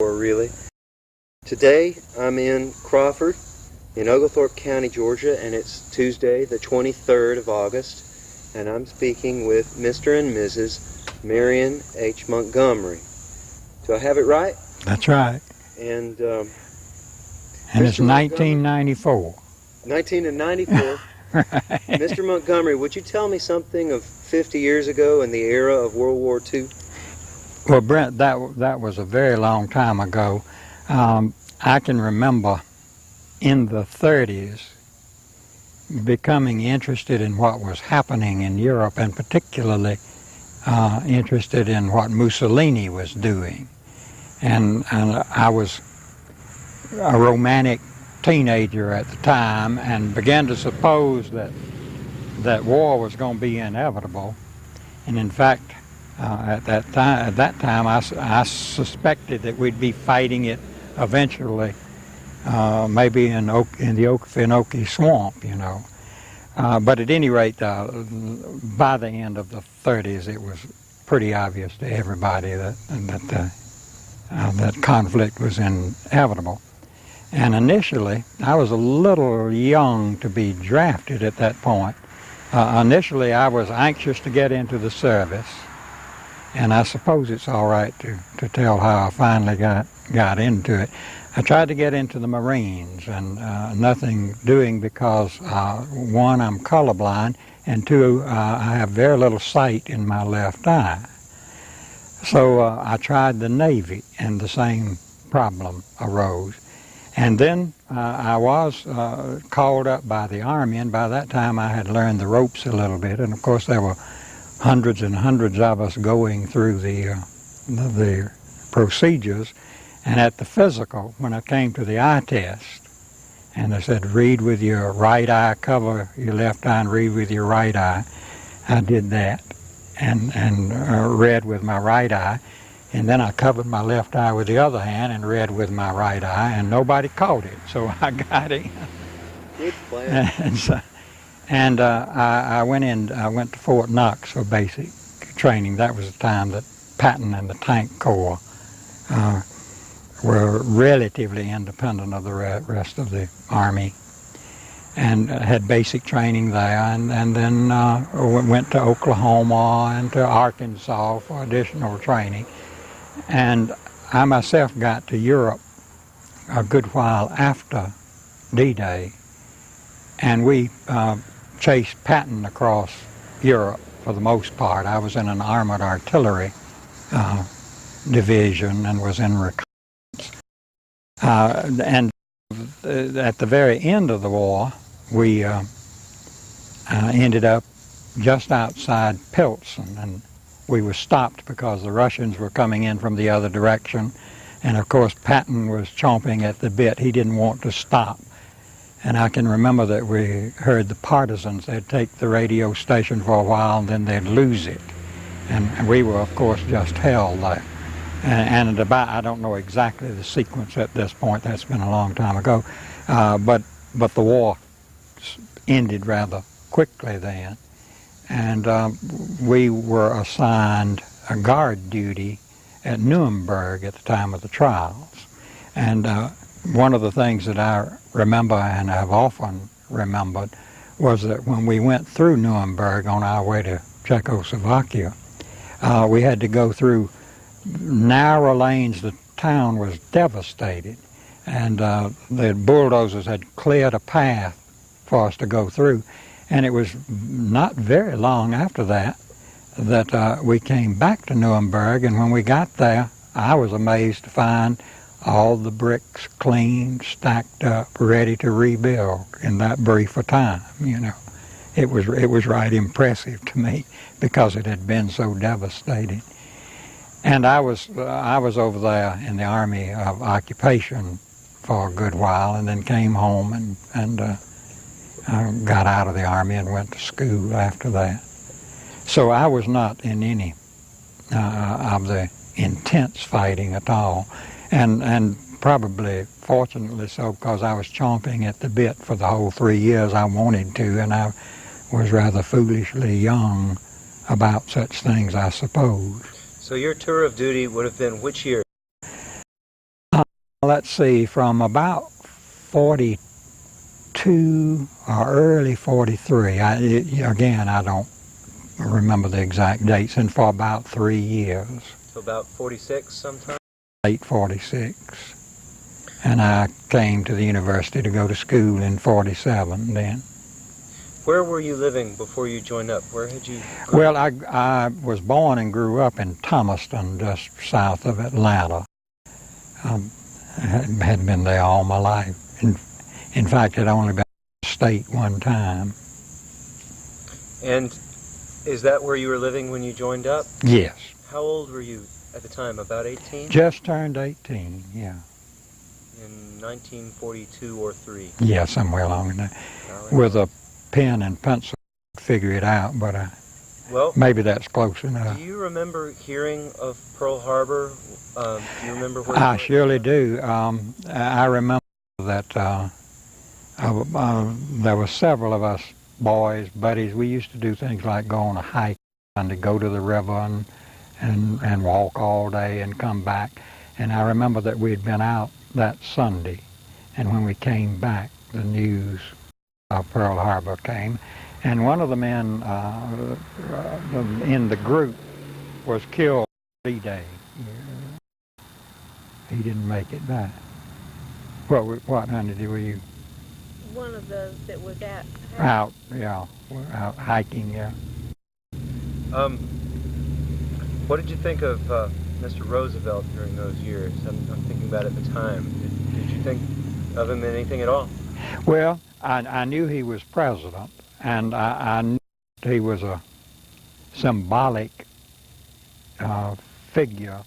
really. Today I'm in Crawford in Oglethorpe County, Georgia, and it's Tuesday the 23rd of August, and I'm speaking with Mr. and Mrs. Marion H. Montgomery. Do I have it right? That's right. And it's 1994. 1994. Right. Mr. Montgomery, would you tell me something of 50 years ago in the era of World War II? Well, Brent, that was a very long time ago. I can remember in the 30s becoming interested in what was happening in Europe, and particularly interested in what Mussolini was doing. And I was a romantic teenager at the time and began to suppose that war was going to be inevitable. And in fact, at that time, I suspected that we'd be fighting it eventually, maybe in the Okefenokee swamp, you know. But at any rate, by the end of the 30s, it was pretty obvious to everybody that conflict was inevitable. And initially, I was a little young to be drafted at that point. Initially, I was anxious to get into the service, and I suppose it's all right to tell how I finally got into it. I tried to get into the Marines, and nothing doing because, one, I'm colorblind, and two, I have very little sight in my left eye. So I tried the Navy, and the same problem arose. And then I was called up by the Army, and by that time I had learned the ropes a little bit. And of course there were hundreds and hundreds of us going through the procedures. And at the physical, when I came to the eye test, and they said, read with your right eye, cover your left eye, and read with your right eye, I did that, and read with my right eye. And then I covered my left eye with the other hand and read with my right eye, and nobody caught it, so I got it. Good plan. I went to Fort Knox for basic training. That was the time that Patton and the Tank Corps were relatively independent of the rest of the Army, and had basic training there, and then went to Oklahoma and to Arkansas for additional training. And I myself got to Europe a good while after D-Day, and we chased Patton across Europe for the most part. I was in an armored artillery division and was in reconnaissance. And at the very end of the war, we ended up just outside Pilsen, and we were stopped because the Russians were coming in from the other direction, and of course Patton was chomping at the bit. He didn't want to stop. And I can remember that we heard the partisans, they'd take the radio station for a while and then they'd lose it. And we were, of course, just held there. And about, I don't know exactly the sequence at this point, that's been a long time ago, but the war ended rather quickly then. And we were assigned a guard duty at Nuremberg at the time of the trials. And one of the things that I remember and have often remembered was that when we went through Nuremberg on our way to Czechoslovakia, we had to go through narrow lanes. The town was devastated, and the bulldozers had cleared a path for us to go through. And it was not very long after that we came back to Nuremberg, and when we got there, I was amazed to find all the bricks clean, stacked up, ready to rebuild in that brief a time, you know. It was right impressive to me because it had been so devastating. And I was over there in the Army of Occupation for a good while, and then came home and got out of the Army and went to school after that. So I was not in any of the intense fighting at all, and probably fortunately so, because I was chomping at the bit for the whole 3 years I wanted to, and I was rather foolishly young about such things, I suppose. So your tour of duty would have been which year? let's see, from about 42 or early 43. Again, I don't remember the exact dates, and for about 3 years. So about 46 sometime? Late 46. And I came to the university to go to school in 47 then. Where were you living before you joined up? Where had you... Well, I was born and grew up in Thomaston, just south of Atlanta. Had been there all my life. In fact, had only been in the state one time. And is that where you were living when you joined up? Yes. How old were you at the time? About 18? Just turned 18, yeah. In 1942 or 3? Yeah, somewhere along in there. With a pen and pencil, figure it out, but well, maybe that's close enough. Do you remember hearing of Pearl Harbor? Do you remember where? I surely do. I remember that there were several of us boys, buddies. We used to do things like go on a hike and to go to the river and walk all day and come back. And I remember that we had been out that Sunday, and when we came back, the news of Pearl Harbor came, and one of the men in the group was killed D-Day. He didn't make it back. What, honey, were you? One of those that was out, yeah, out hiking, yeah. What did you think of Mr. Roosevelt during those years? I'm thinking about at the time. Did you think of him anything at all? Well, I knew he was president, and I knew he was a symbolic figure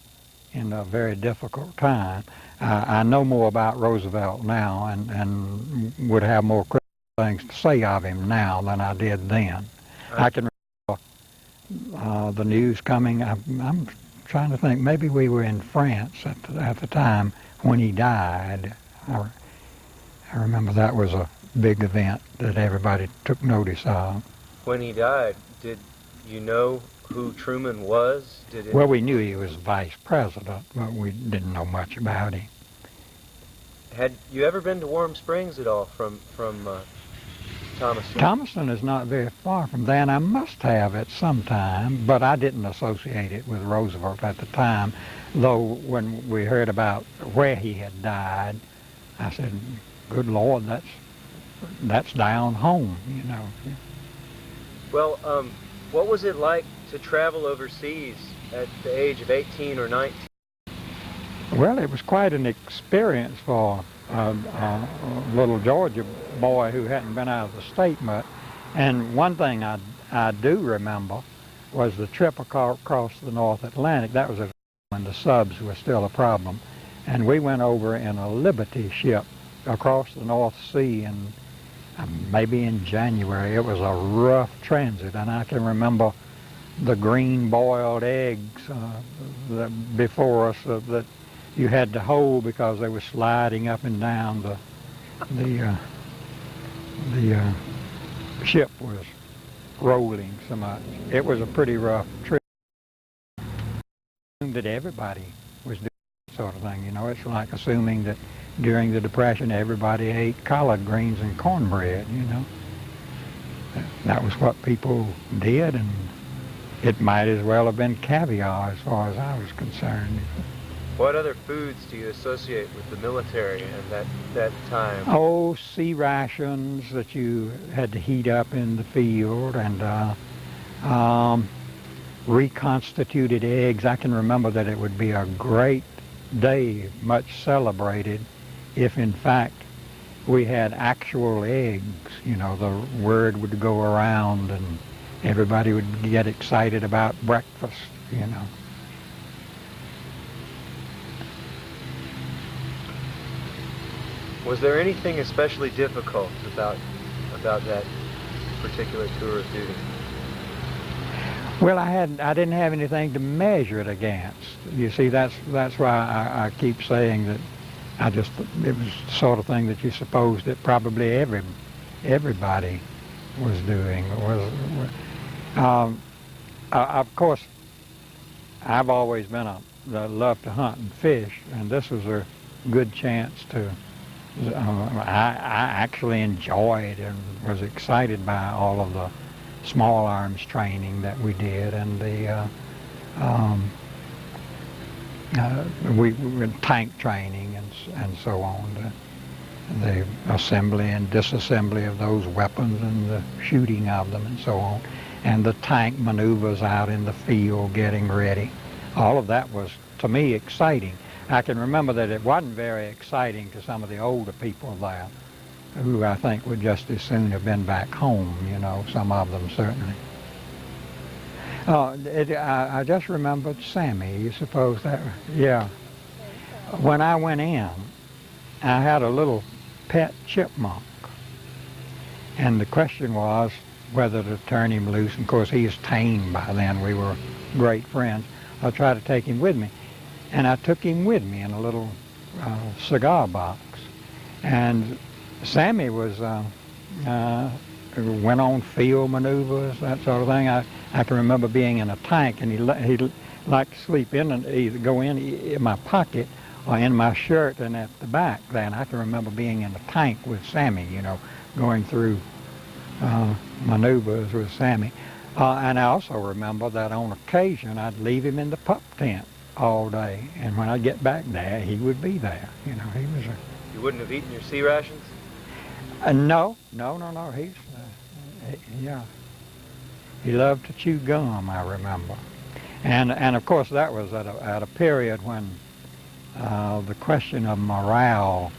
in a very difficult time. I know more about Roosevelt now and would have more critical things to say of him now than I did then. I can remember the news coming. I'm trying to think, maybe we were in France at the time when he died. I remember that was a big event that everybody took notice of. When he died, did you know who Truman was? Well, we knew he was vice president, but we didn't know much about him. Had you ever been to Warm Springs at all from Thomaston? Thomaston is not very far from there, and I must have at some time, but I didn't associate it with Roosevelt at the time, though when we heard about where he had died, I said, good Lord, that's down home, you know. Well, what was it like to travel overseas at the age of 18 or 19? Well, it was quite an experience for a little Georgia boy who hadn't been out of the state much. And one thing I do remember was the trip across the North Atlantic. That was when the subs were still a problem. And we went over in a Liberty ship across the North Sea, and maybe in January. It was a rough transit, and I can remember the green boiled eggs before us that you had to hold because they were sliding up and down. The ship was rolling so much. It was a pretty rough trip. That everybody was doing that sort of thing, you know. It's like assuming that during the Depression everybody ate collard greens and cornbread, you know. That was what people did, and it might as well have been caviar as far as I was concerned. What other foods do you associate with the military and that time? Oh, sea rations that you had to heat up in the field, and reconstituted eggs. I can remember that it would be a great day, much celebrated, if in fact we had actual eggs. You know, the word would go around and everybody would get excited about breakfast, you know. Was there anything especially difficult about that particular tour of duty? Well, I didn't have anything to measure it against. You see, that's why I keep saying that it was the sort of thing that you supposed that probably everybody was doing. Of course, I've always been love to hunt and fish, and this was good chance to. I actually enjoyed and was excited by all of the small arms training that we did, and the we tank training and so on. The assembly and disassembly of those weapons and the shooting of them and so on, and the tank maneuvers out in the field getting ready. All of that was, to me, exciting. I can remember that it wasn't very exciting to some of the older people there, who I think would just as soon have been back home, you know, some of them certainly. I just remembered Sammy. You suppose that? Yeah. When I went in, I had a little pet chipmunk, and the question was whether to turn him loose. And of course, he was tame by then. We were great friends. I tried to take him with me, and I took him with me in a little cigar box. And Sammy was went on field maneuvers, that sort of thing. I can remember being in a tank, and he liked to sleep in and either go in my pocket or in my shirt and at the back. Then I can remember being in a tank with Sammy, you know, going through maneuvers with Sammy. And I also remember that on occasion I'd leave him in the pup tent all day, and when I'd get back there, he would be there. You know, he was a... You wouldn't have eaten your sea rations? No. He's, yeah. He loved to chew gum, I remember. And of course that was at a period when the question of morale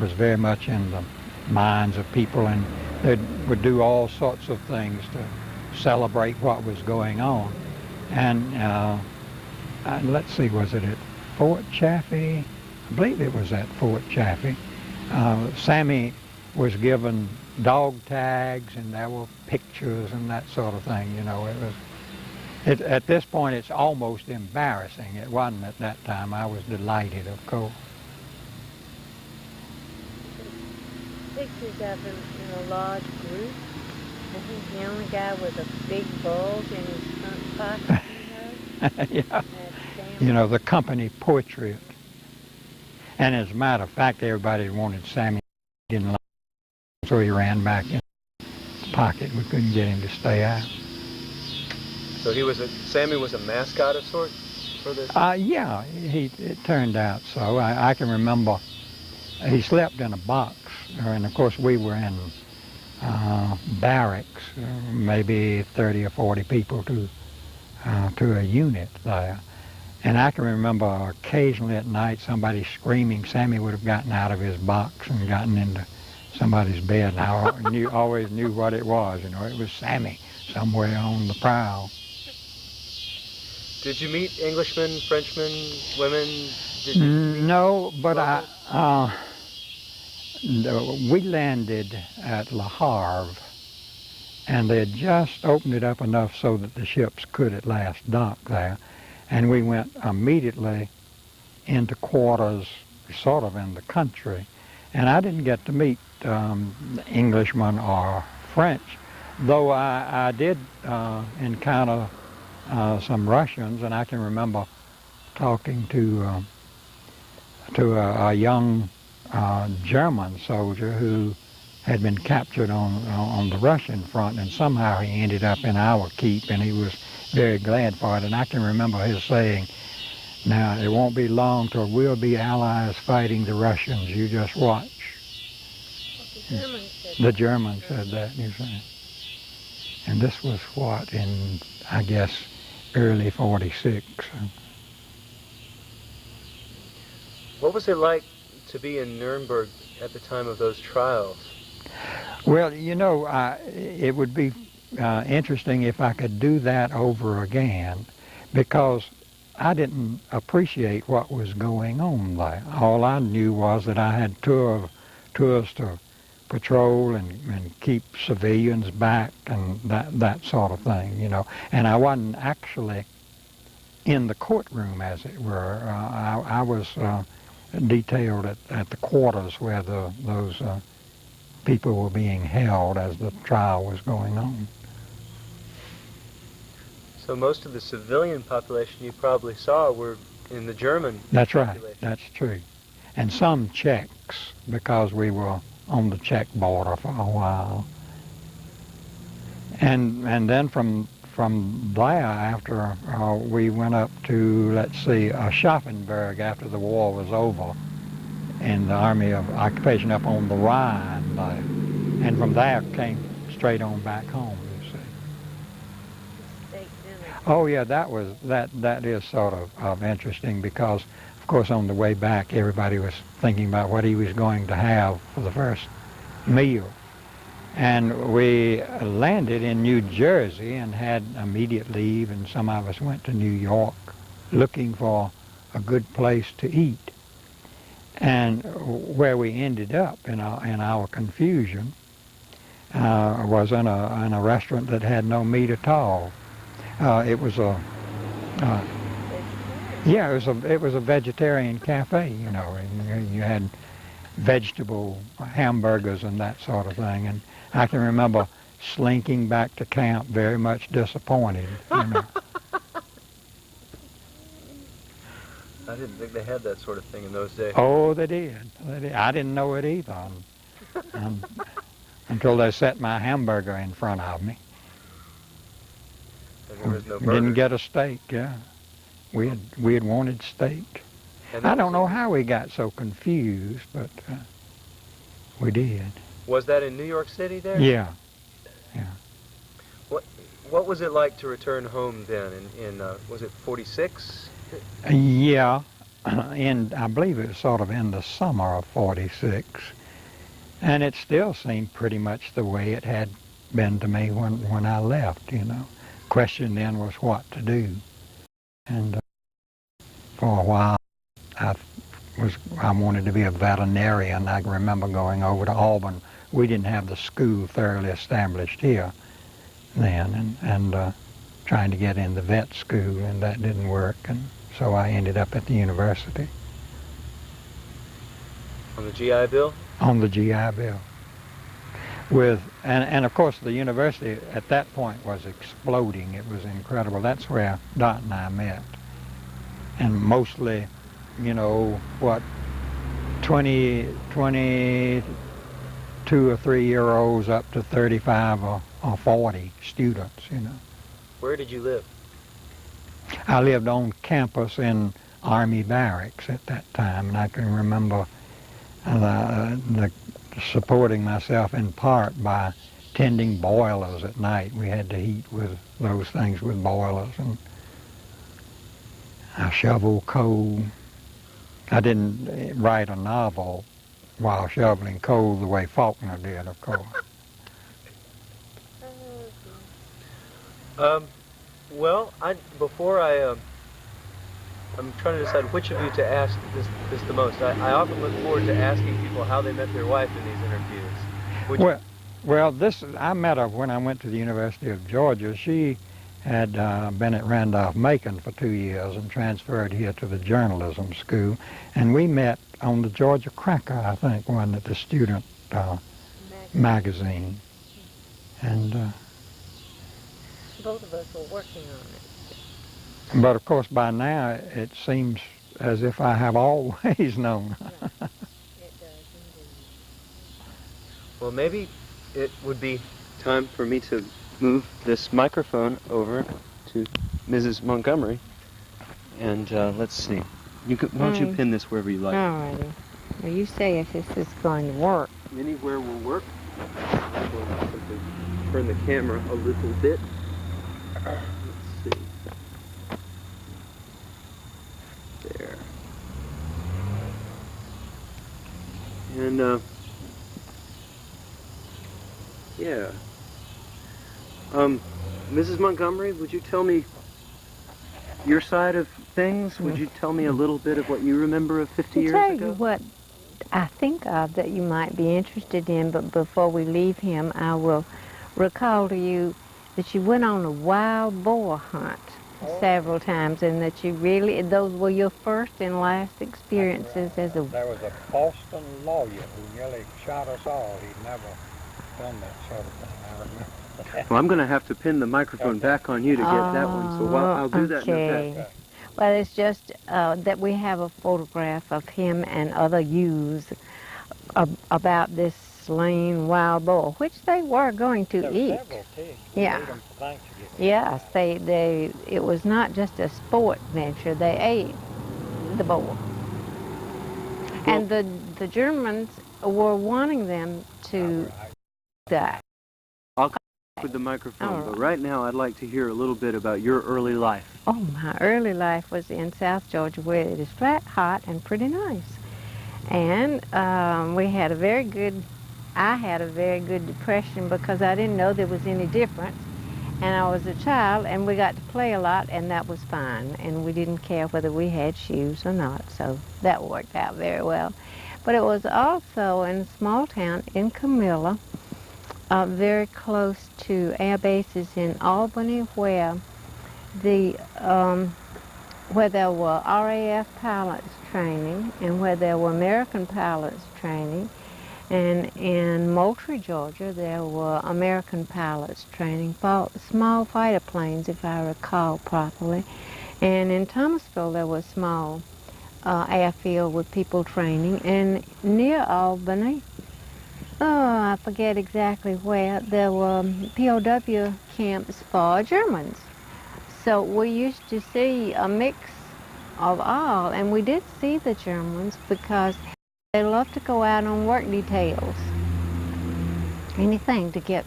was very much in the minds of people, and they would do all sorts of things to celebrate what was going on. And let's see, was it at Fort Chaffee? I believe it was at Fort Chaffee. Sammy was given dog tags, and there were pictures and that sort of thing. You know, at this point it's almost embarrassing. It wasn't at that time. I was delighted, of course. Pictures of him in a large group. And he's the only guy with a big bulge in his front pocket, you know? Yeah. You know, the company portrait. And as a matter of fact, everybody wanted Sammy. He didn't like him, so he ran back in the pocket. We couldn't get him to stay out. So Sammy was a mascot of sorts for this? Yeah, it turned out so. I can remember he slept in a box, and of course we were in barracks, maybe 30 or 40 people to a unit there. And I can remember occasionally at night somebody screaming. Sammy would have gotten out of his box and gotten into somebody's bed, and I always knew what it was. You know, it was Sammy somewhere on the prowl. Did you meet Englishmen, Frenchmen, women? Did you no, but we landed at Le Havre, and they had just opened it up enough so that the ships could at last dock there. And we went immediately into quarters, sort of in the country. And I didn't get to meet Englishmen or French, though I did encounter some Russians, and I can remember talking to a young German soldier who had been captured on the Russian front, and somehow he ended up in our keep, and he was very glad for it. And I can remember his saying, "Now, it won't be long till we'll be allies fighting the Russians. You just watch." The Germans said that. The Germans said that, you see. And this was what, in, I guess, early 46. What was it like to be in Nuremberg at the time of those trials? Well, you know, it would be interesting if I could do that over again, because I didn't appreciate what was going on there. All I knew was that I had tours to patrol and keep civilians back and that sort of thing, you know. And I wasn't actually in the courtroom, as it were. I was detailed at the quarters where those people were being held as the trial was going on. So most of the civilian population you probably saw were in the German That's population. right. That's true. and some Czechs, because we were on the Czech border for a while. And then from there, after we went up to, let's see, Schaffenburg after the war was over, in the Army of Occupation up on the Rhine there. And from there came straight on back home, you see. Steak dinner. Oh yeah, that is sort of interesting, because of course on the way back everybody was thinking about what he was going to have for the first meal. And we landed in New Jersey and had immediate leave, and some of us went to New York looking for a good place to eat. And where we ended up in our confusion was in a restaurant that had no meat at all. It was a yeah, it was a vegetarian cafe, you know. And you had vegetable hamburgers and that sort of thing. And I can remember slinking back to camp very much disappointed, you know. I didn't think they had that sort of thing in those days. Oh, they did. I didn't know it either until they set my hamburger in front of me. And there was no We burger. didn't get a steak, yeah. We had wanted steak. I don't know how we got so confused, but we did. Was that in New York City there? Yeah. What was it like to return home then? In was it 46? Yeah, and I believe it was sort of in the summer of 46. And it still seemed pretty much the way it had been to me when I left, you know. Question then was what to do. And for a while I wanted to be a veterinarian. I remember going over to Auburn. We didn't have the school thoroughly established here then, and trying to get in the vet school, and that didn't work, and so I ended up at the university. On the GI Bill? On the GI Bill. And of course the university at that point was exploding. It was incredible. That's where Dot and I met. And mostly, you know, 22 or 3-year-olds up to 35 or 40 students, you know. Where did you live? I lived on campus in Army barracks at that time, and I can remember supporting myself in part by tending boilers at night. We had to heat with those things with boilers, and I shoveled coal. I didn't write a novel while shoveling coal the way Faulkner did, of course. Well, I'm trying to decide which of you to ask this the most. I often look forward to asking people how they met their wife in these interviews. I met her when I went to the University of Georgia. She had been at Randolph-Macon for 2 years and transferred here to the journalism school. And we met on the Georgia Cracker, I think, one at the student magazine. And both of us were working on it. But of course, by now, it seems as if I have always known. Right. It does indeed. Well, maybe it would be time for me to move this microphone over to Mrs. Montgomery. And let's see. Why don't you pin this wherever you like? All righty. Well, you say if this is going to work. Anywhere will work. I'm going to simply turn the camera a little bit. Let's see. There. And, yeah. Mrs. Montgomery, would you tell me your side of things? Would you tell me a little bit of what you remember of 50 years ago? I'll tell you what I think of that you might be interested in, but before we leave him, I will recall to you that you went on a wild boar hunt several times, and that you really, those were your first and last experiences as a... There was a Boston lawyer who nearly shot us all. He'd never done that sort of thing, I remember. Well, I'm going to have to pin the microphone back on you to get that one, so I'll do that in a bit. Well, it's just that we have a photograph of him and other youths about this slain wild boar, which they were going to eat. There were several pigs. We Yeah. ate them for Thanksgiving. Yes, it was not just a sport venture. They ate the boar. And the Germans were wanting them to die. I'll come back with the microphone, but right now I'd like to hear a little bit about your early life. Oh, my early life was in South Georgia, where it is flat, hot, and pretty nice. And I had a very good depression because I didn't know there was any difference. And I was a child, and we got to play a lot, and that was fine. And we didn't care whether we had shoes or not, so that worked out very well. But it was also in a small town in Camilla, very close to air bases in Albany, where there were RAF pilots training and where there were American pilots training. And in Moultrie, Georgia, there were American pilots training, small fighter planes, if I recall properly. And in Thomasville, there was a small airfield with people training. And near Albany, I forget exactly where, there were POW camps for Germans. So we used to see a mix of all, and we did see the Germans because they loved to go out on work details. Anything to get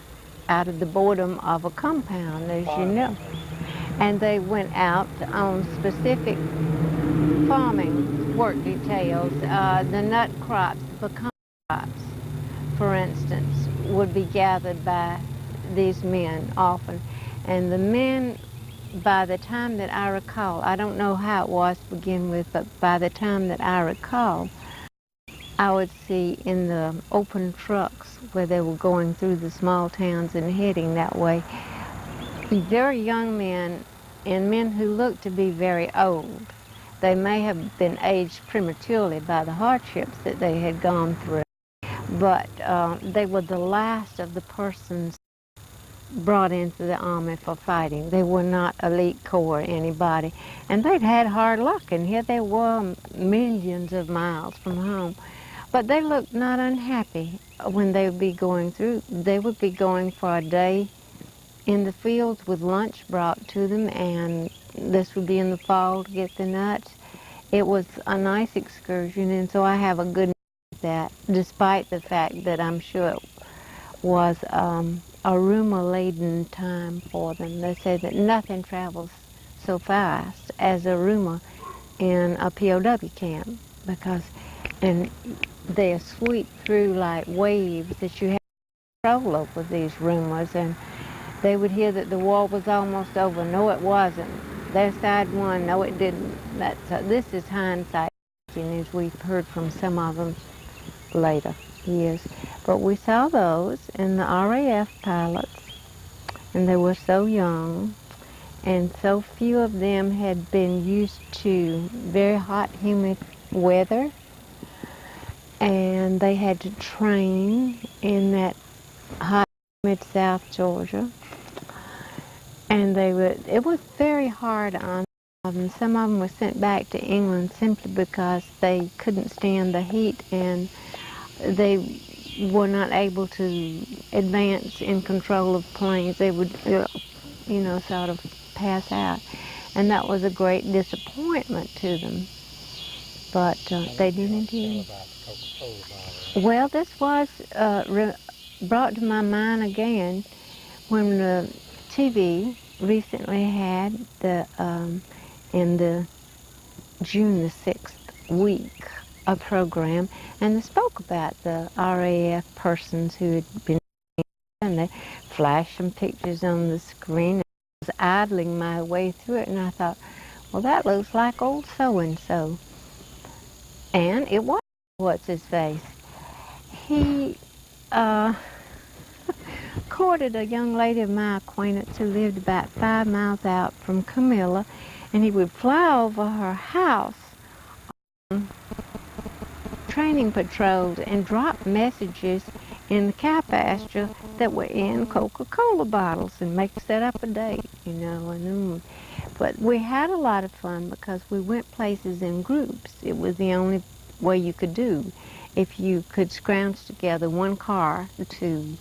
out of the boredom of a compound, as you know. And they went out on specific farming work details. The nut crops, the pecan crops, for instance, would be gathered by these men often. And the men, by the time that I recall, I don't know how it was to begin with, but by the time that I recall, I would see in the open trucks where they were going through the small towns and heading that way, very young men and men who looked to be very old. They may have been aged prematurely by the hardships that they had gone through, but they were the last of the persons brought into the army for fighting. They were not elite corps or anybody, and they'd had hard luck, and here they were millions of miles from home. But they looked not unhappy when they would be going through. They would be going for a day in the fields with lunch brought to them, and this would be in the fall to get the nuts. It was a nice excursion, and so I have a good memory of that, despite the fact that I'm sure it was a rumor-laden time for them. They say that nothing travels so fast as a rumor in a POW camp, because they sweep through like waves that you have control over these rumors, and they would hear that the war was almost over. No, it wasn't. Their side won. No, it didn't. This is hindsight, as we've heard from some of them later years. But we saw those and the RAF pilots, and they were so young, and so few of them had been used to very hot, humid weather. And they had to train in that hot mid-South Georgia. And it was very hard on them. Some of them were sent back to England simply because they couldn't stand the heat, and they were not able to advance in control of planes. They would, sort of pass out. And that was a great disappointment to them. But they didn't hear. Well, this was brought to my mind again when the TV recently had in the June the 6th week a program, and they spoke about the RAF persons who had been, and they flashed some pictures on the screen. I was idling my way through it, and I thought, well, that looks like old so-and-so. And it was what's-his-face. He courted a young lady of my acquaintance who lived about 5 miles out from Camilla, and he would fly over her house on training patrols and drop messages in the cow pasture that were in Coca-Cola bottles and set up a date, and But we had a lot of fun because we went places in groups. It was the only way you could do. If you could scrounge together one car to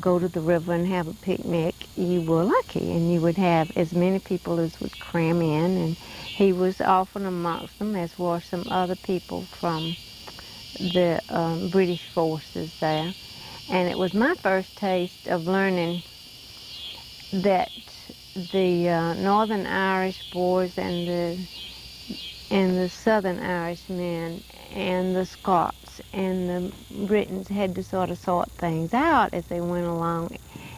go to the river and have a picnic, you were lucky, and you would have as many people as would cram in, and he was often amongst them, as were some other people from the British forces there. And it was my first taste of learning that the Northern Irish boys and the Southern Irish men and the Scots and the Britons had to sort things out as they went along.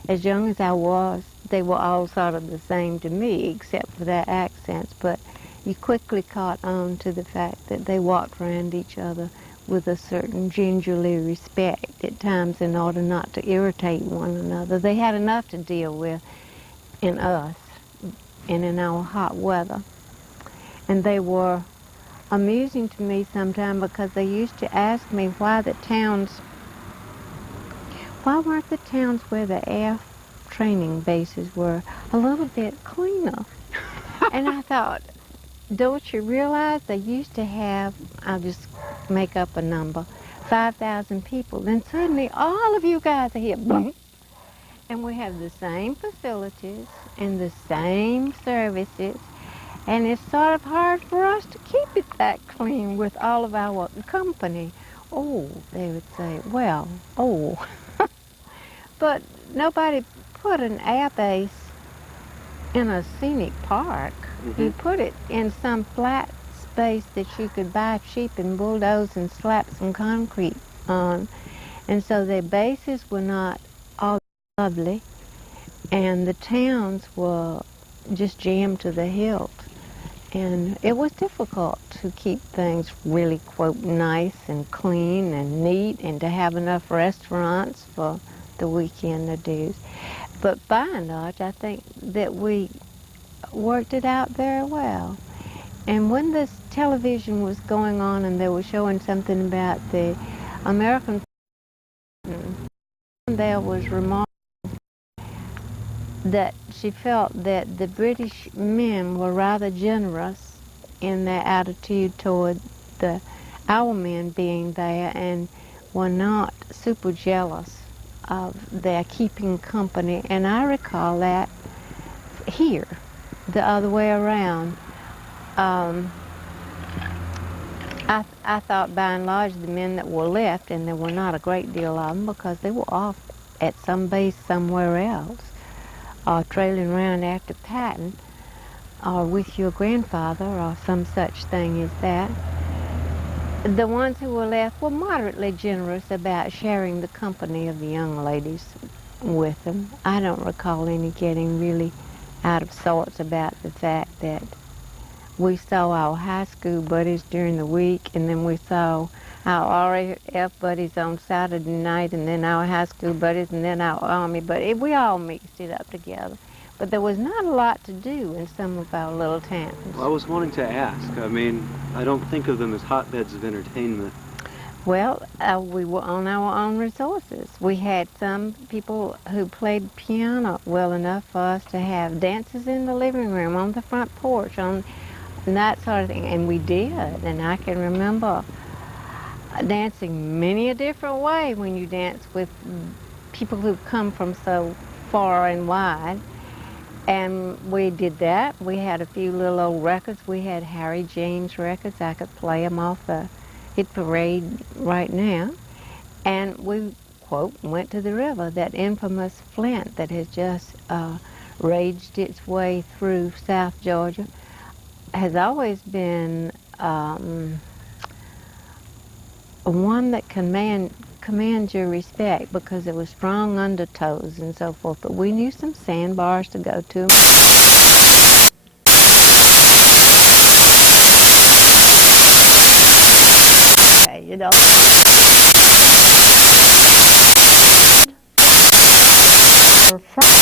As young as I was, they were all sort of the same to me, except for their accents, but you quickly caught on to the fact that they walked around each other with a certain gingerly respect at times in order not to irritate one another. They had enough to deal with in us and in our hot weather. And they were amusing to me sometimes because they used to ask me why weren't the towns where the air training bases were a little bit cleaner? And I thought, don't you realize they used to have, I'll just make up a number, 5,000 people. Then suddenly all of you guys are here, boom, and we have the same facilities and the same services, and it's sort of hard for us to keep it that clean with all of our company. Oh, they would say, well, oh. But nobody put an air base in a scenic park. Mm-hmm. You put it in some flat space that you could buy cheap and bulldoze and slap some concrete on. And so their bases were not all lovely, and the towns were just jammed to the hilt. And it was difficult to keep things really, quote, nice and clean and neat, and to have enough restaurants for the weekend to do. But by and large, I think that we worked it out very well. And when this television was going on and they were showing something about the American, there was remarkable that she felt that the British men were rather generous in their attitude toward our men being there, and were not super jealous of their keeping company. And I recall that here, the other way around. I thought by and large the men that were left, and there were not a great deal of them because they were off at some base somewhere else, or trailing around after Patton, or with your grandfather, or some such thing as that. The ones who were left were moderately generous about sharing the company of the young ladies with them. I don't recall any getting really out of sorts about the fact that we saw our high school buddies during the week, and then we saw our RAF buddies on Saturday night, and then our high school buddies, and then our Army buddies. We all mixed it up together. But there was not a lot to do in some of our little towns. Well, I was wanting to ask. I mean, I don't think of them as hotbeds of entertainment. Well, we were on our own resources. We had some people who played piano well enough for us to have dances in the living room, on the front porch, on that sort of thing, and we did. And I can remember dancing many a different way when you dance with people who've come from so far and wide. And we did that. We had a few little old records. We had Harry James records. I could play them off the hit parade right now. And we, quote, went to the river, that infamous Flint that has just raged its way through South Georgia. Has always been one that commands your respect because it was strong undertows and so forth. But we knew some sandbars to go to. You know.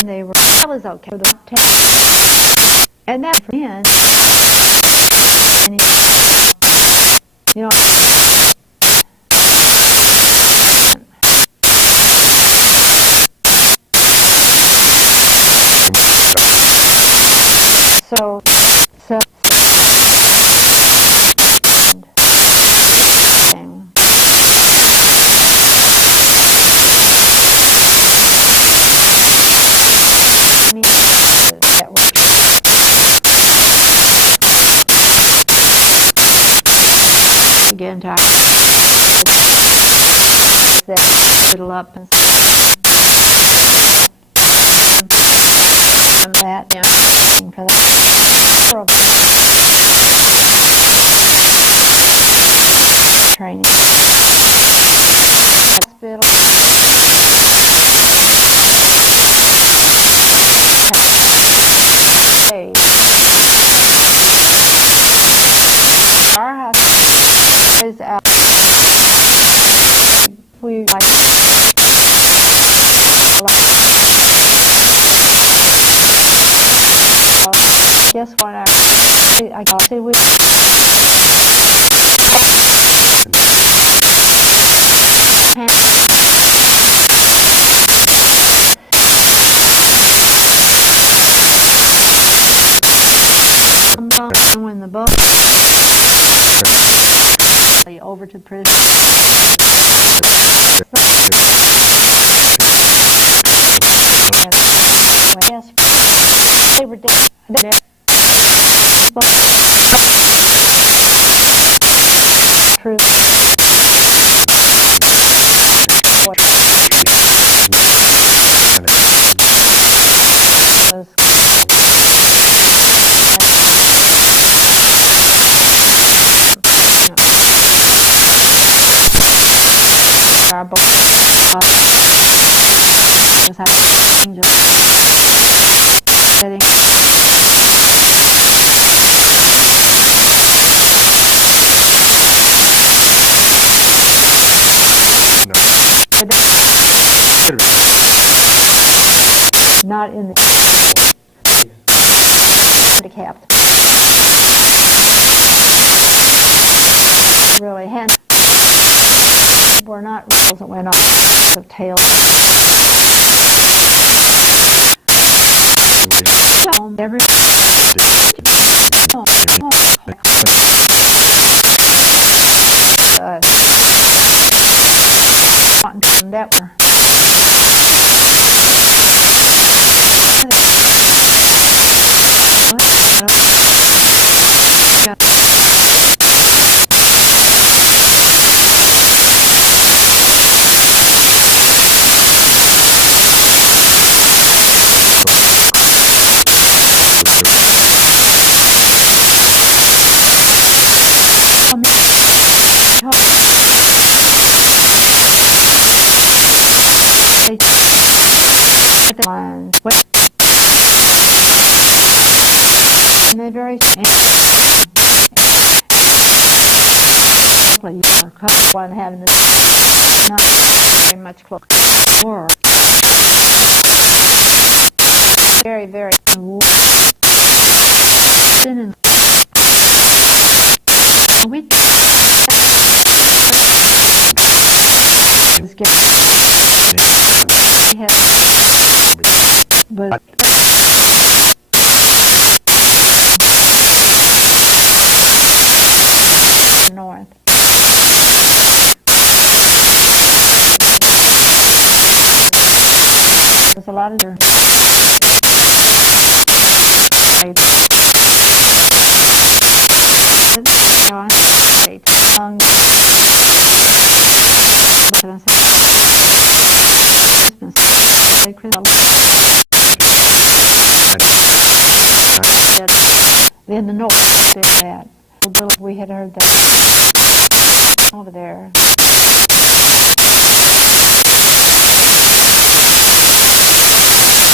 They were, that was okay. And that for men, you know, so again to little up and that for that training hospital. Hey. Our hospital is out. We guess what? I see we when the boat over to prison. Yes, they were dead. True. Our boat was having not in the handicapped. Really were not that went off of tails. That were and they're very one having this not very much close or very we was getting but north. There's a lot of there. In the north did that. We had heard that over there.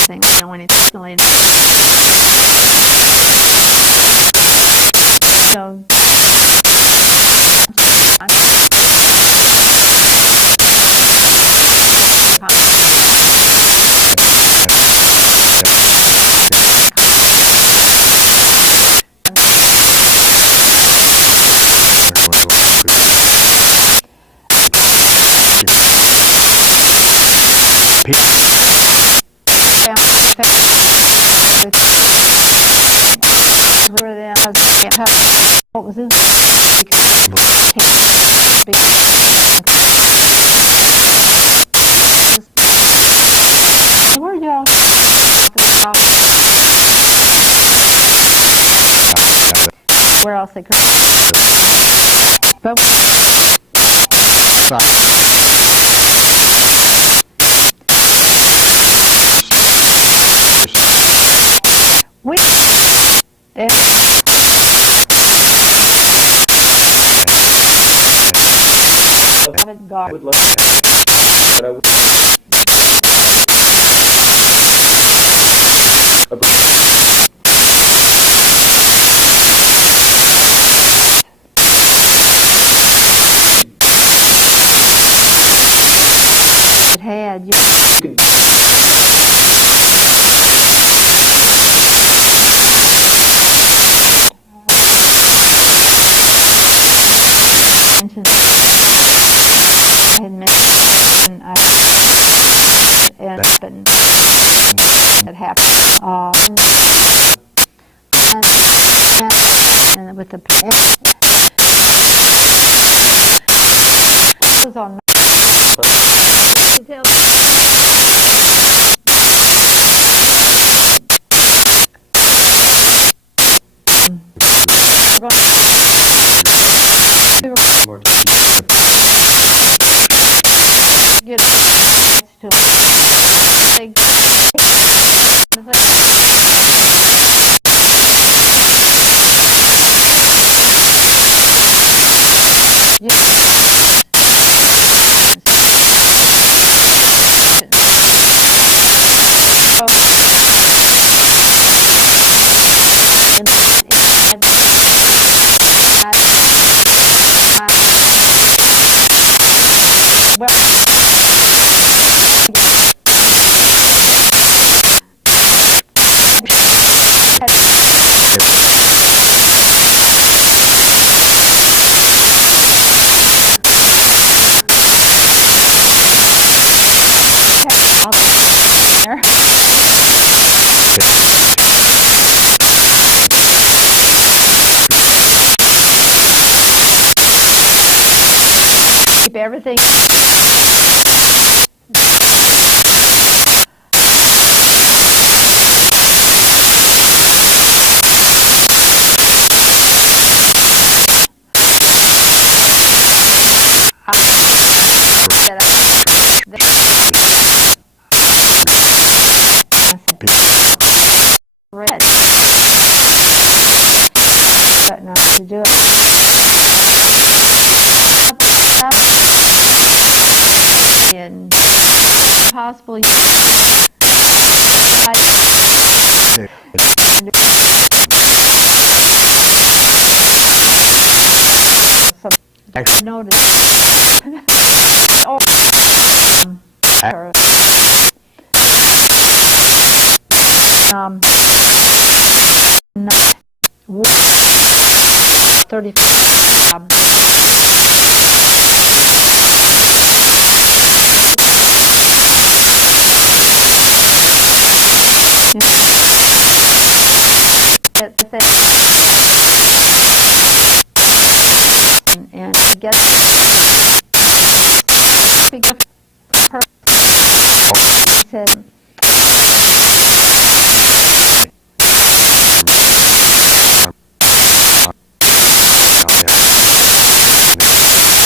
Things don't anything later. So what was this? Where y'all? Where else they could? But we haven't got. I would love to have it, but I would. It had you. I had mentioned and that happened. And with the it was on. More Get Keep everything. Red. But not to do it. And possibly Actually, And I guess he said,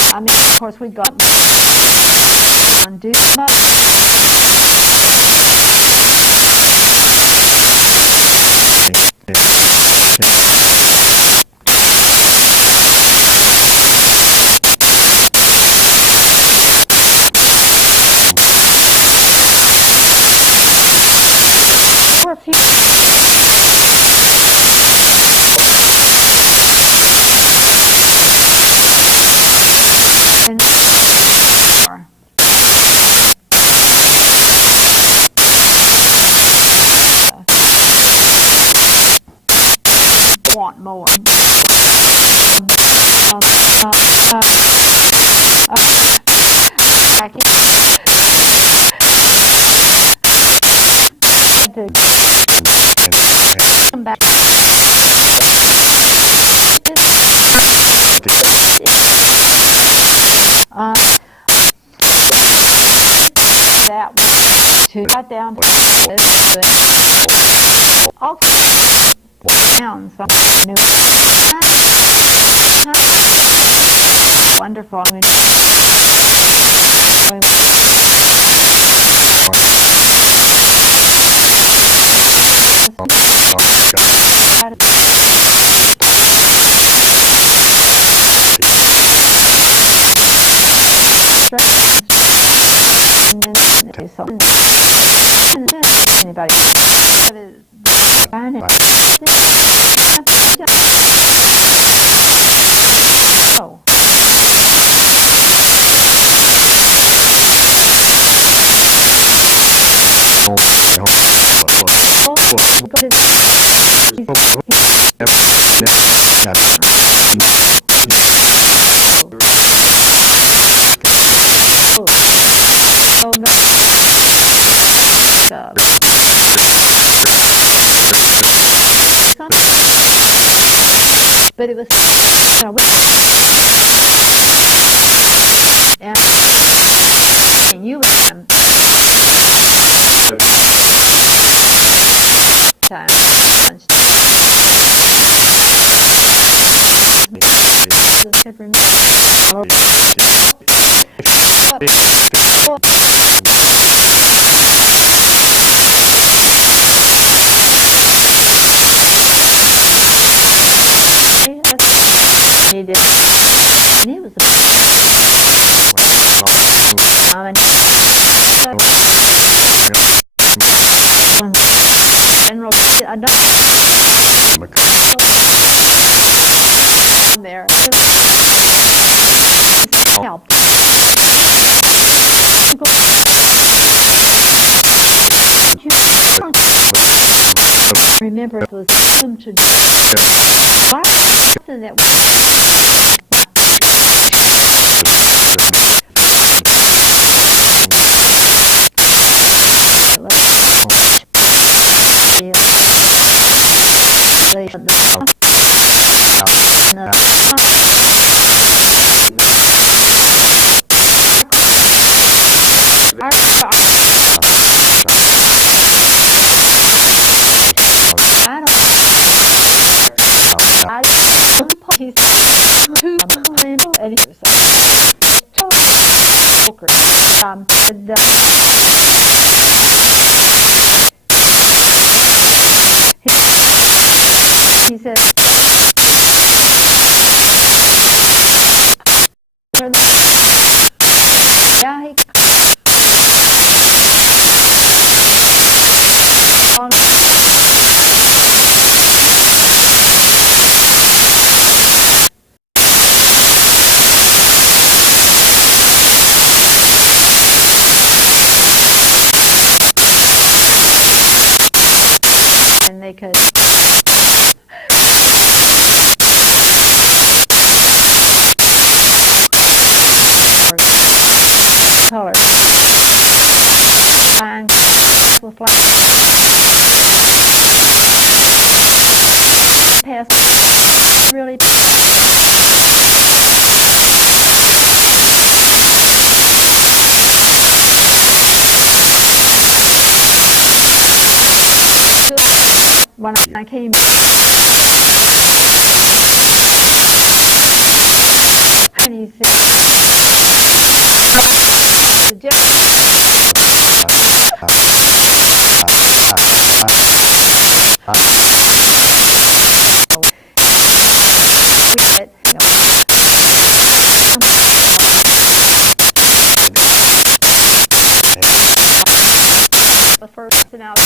I mean, of course, we got were a few. And want more. I can't. Come back. That was to cut down to this. All sounds new. wonderful. I mean, anybody oh. But it was and you time he did. And he was general, there helped. Remember, it was him to something that he said, yeah, and they could color and with past really when I came and he said The first and out.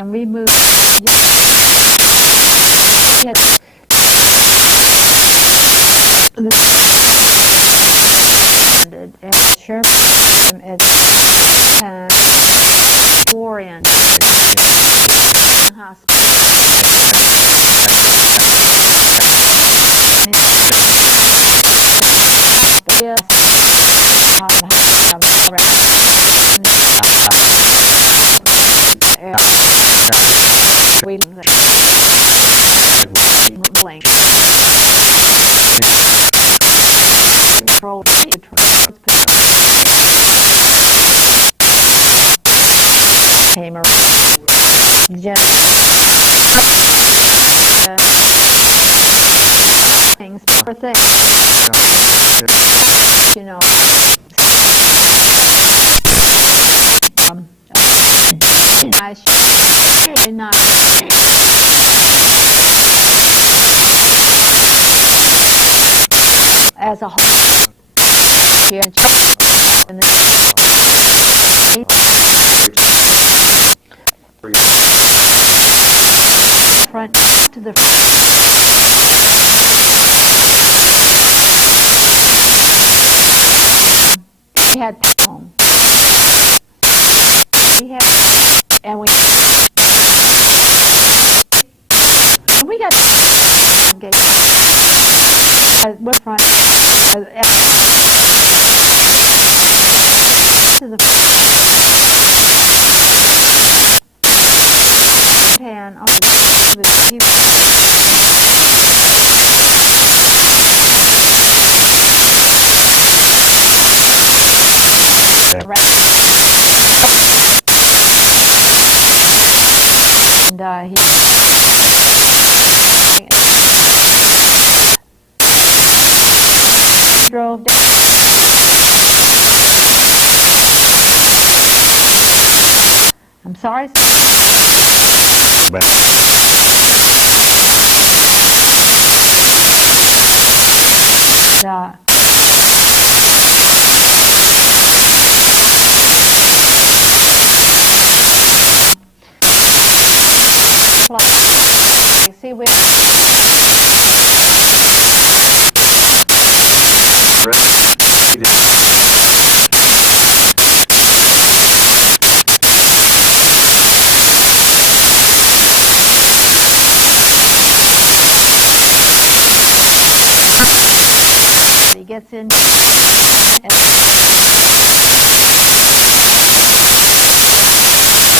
And we moved. And as Sherman as came around. Things for things, you know. I should not as a whole here and front to the we had home. We got we're front to the hand on and he drove down. I'm sorry. See,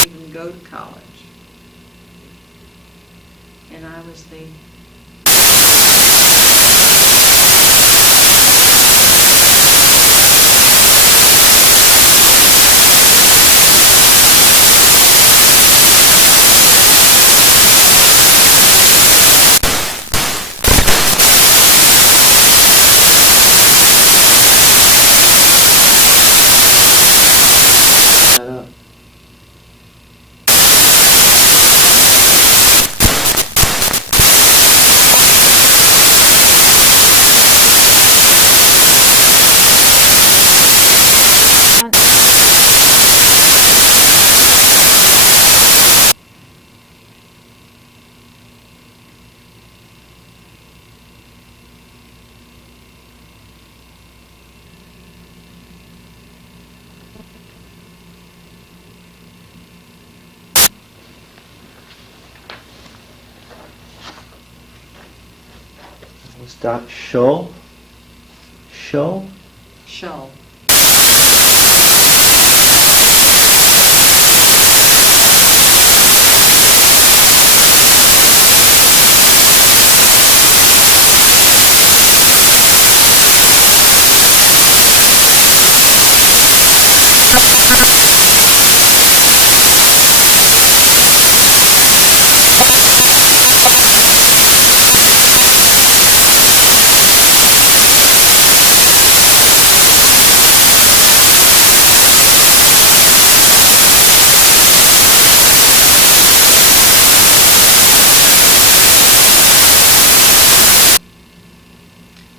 Even go to college. Was that Shull? Shull? Shull.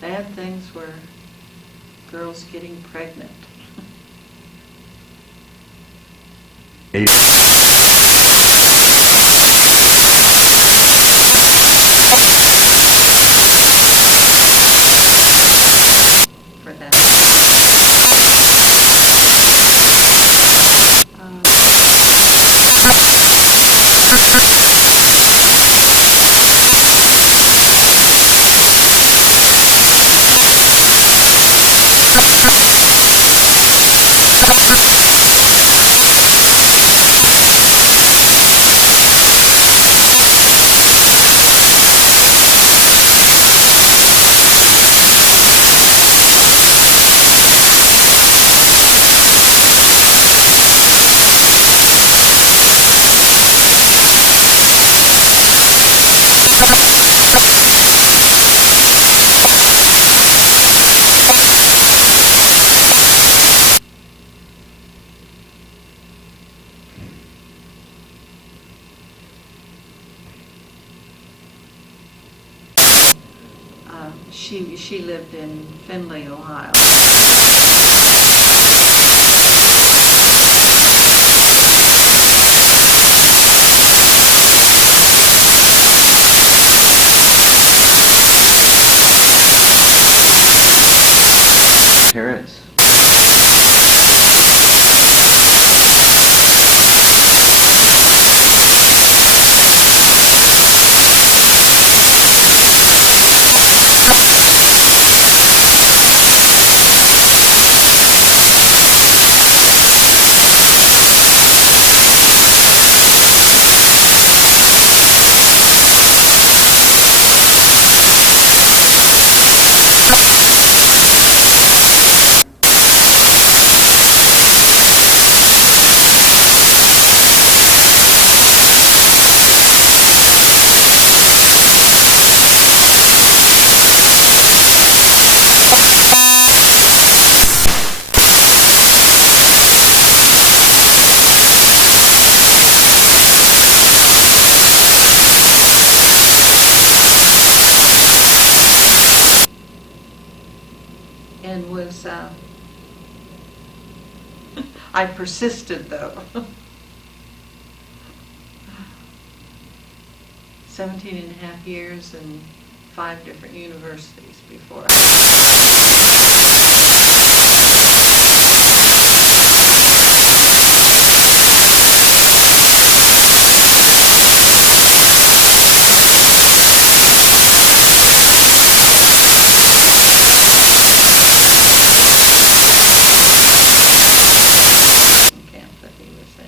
Bad things were girls getting pregnant. For that. She lived in Findlay, Ohio. Parents. And was, I persisted though. 17 and a half years and 5 different universities before camp that he was in.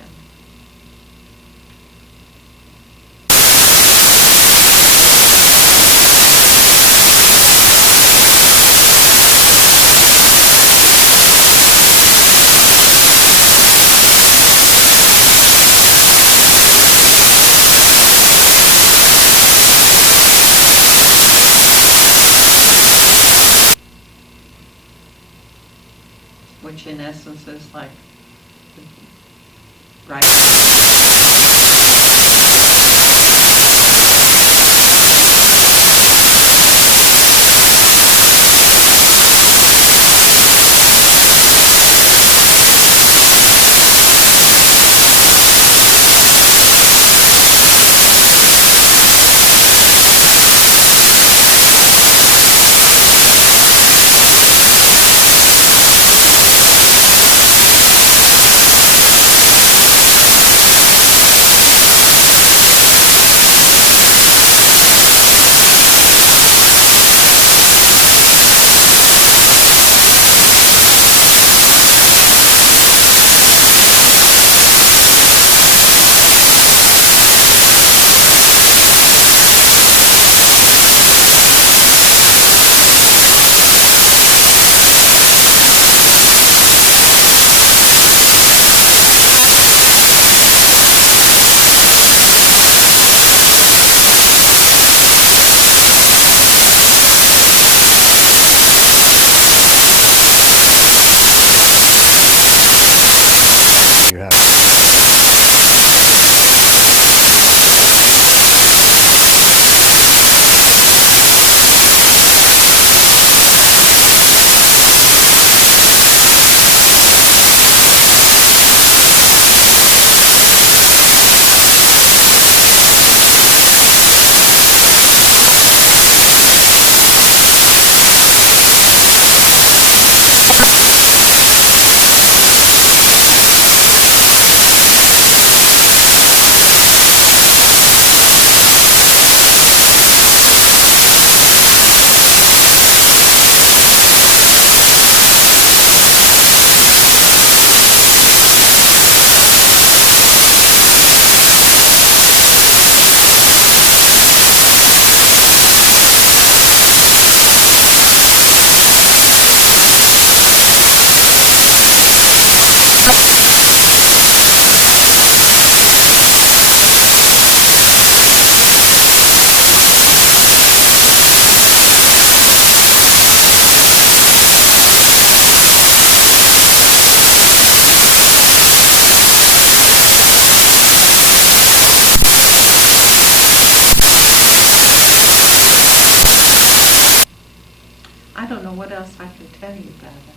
Which in essence is like, right? don't know what else I can tell you about it.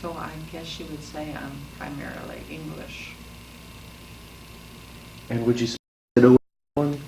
So I guess you would say I'm primarily English. And would you say the one?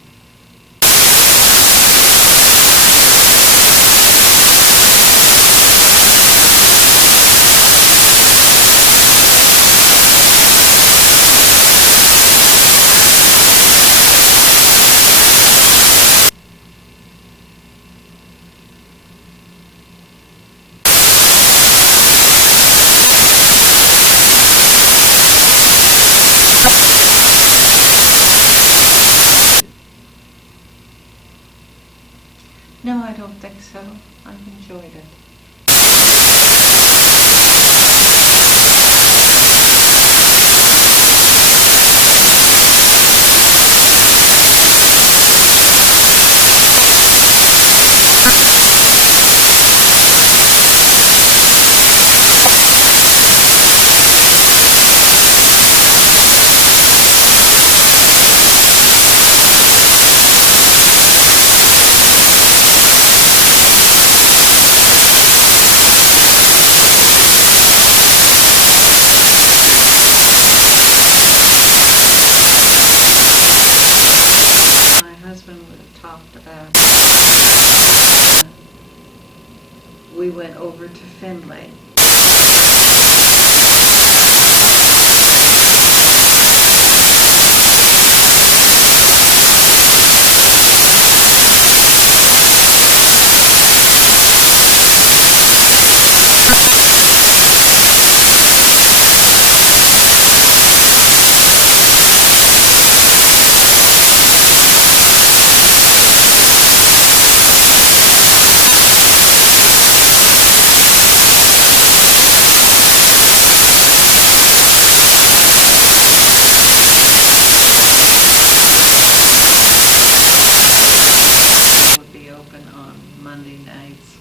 No, I don't think so. I've enjoyed it. About we went over to Finley. Monday nights.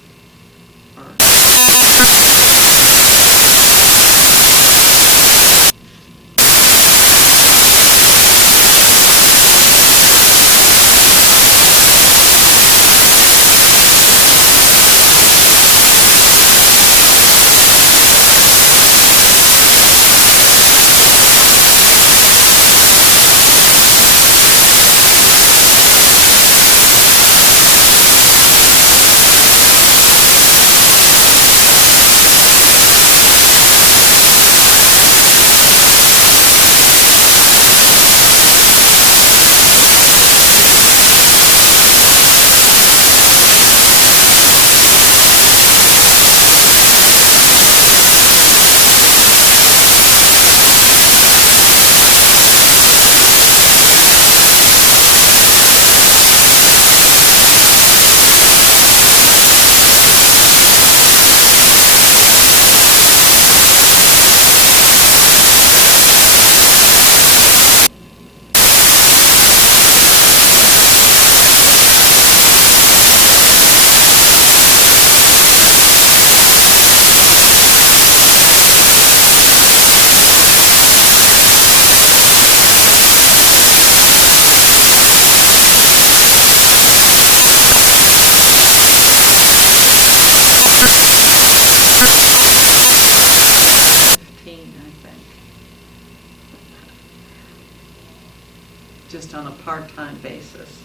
Just on a part-time basis.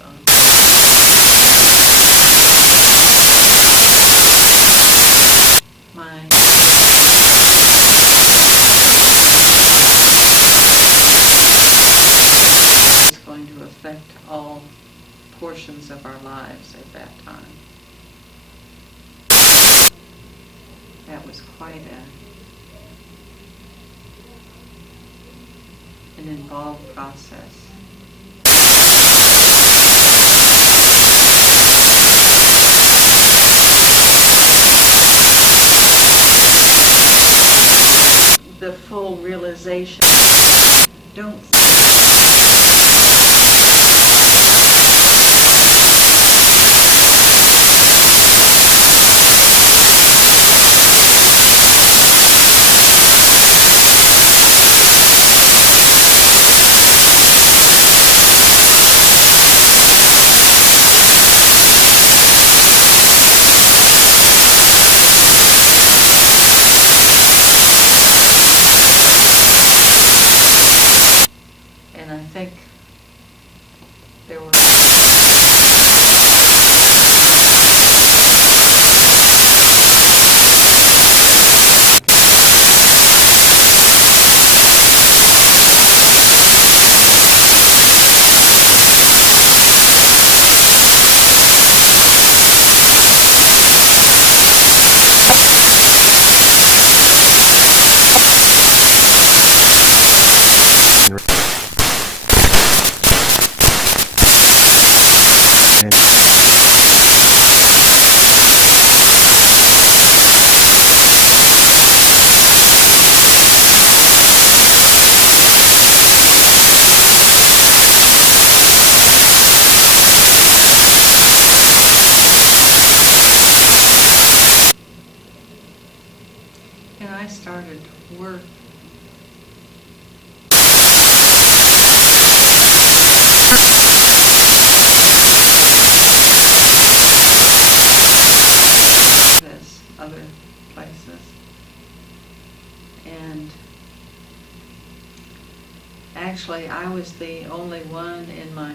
My is going to affect all portions of our lives at that time. That was quite an involved process. The full realization. Don't think. 1 there was and I started work as other places. And actually, I was the only one in my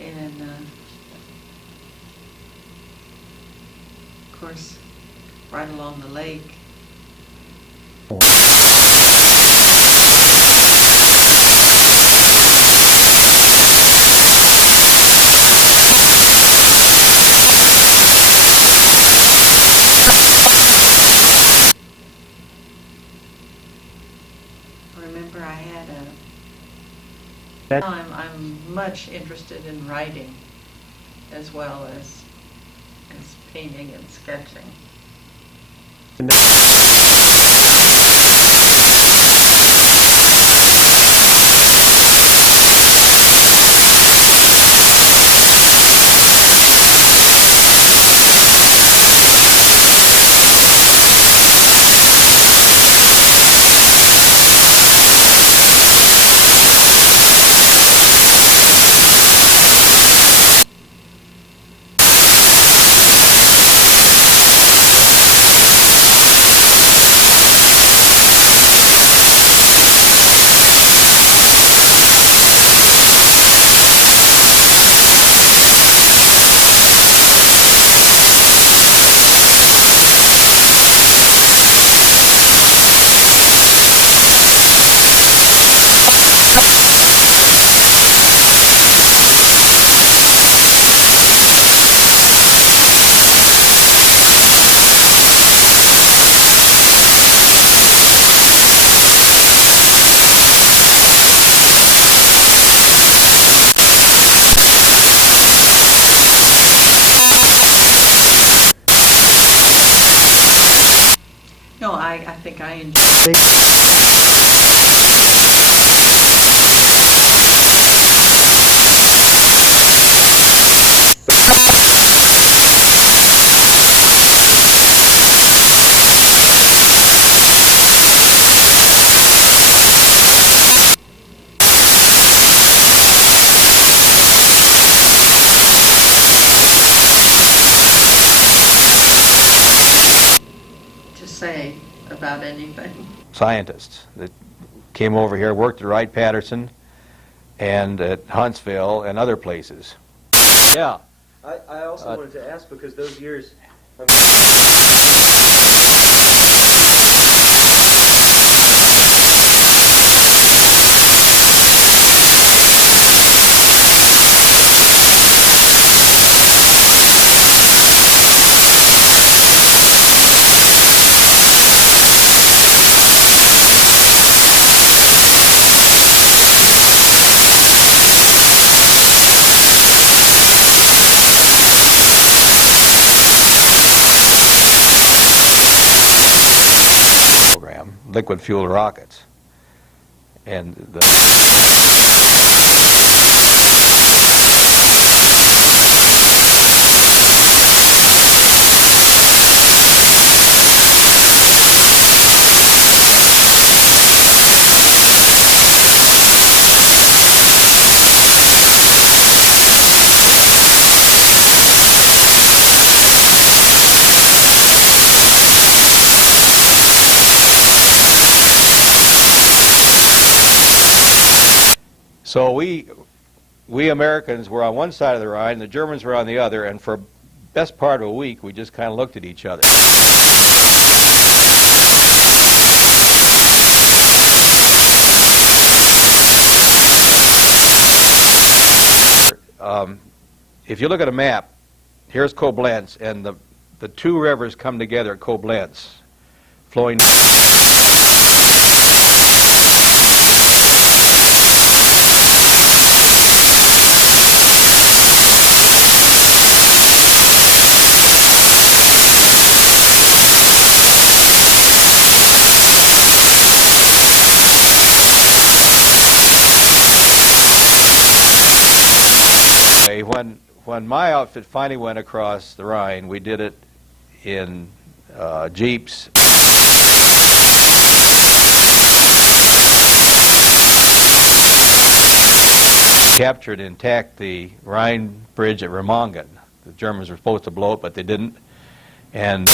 and of course, right along the lake. Remember, I had I'm much interested in writing as well as painting and sketching. No, I think I enjoyed to say about anything. Scientists that came over here, worked at Wright-Patterson and at Huntsville and other places. Yeah. I also wanted to ask, because those years, liquid fuel rockets. And the So we Americans were on one side of the Rhine, the Germans were on the other, and for best part of a week we just kind of looked at each other. If you look at a map, here's Koblenz, and the two rivers come together at Koblenz, flowing. When my outfit finally went across the Rhine, we did it in jeeps. Captured intact the Rhine bridge at Remagen. The Germans were supposed to blow it, but they didn't. And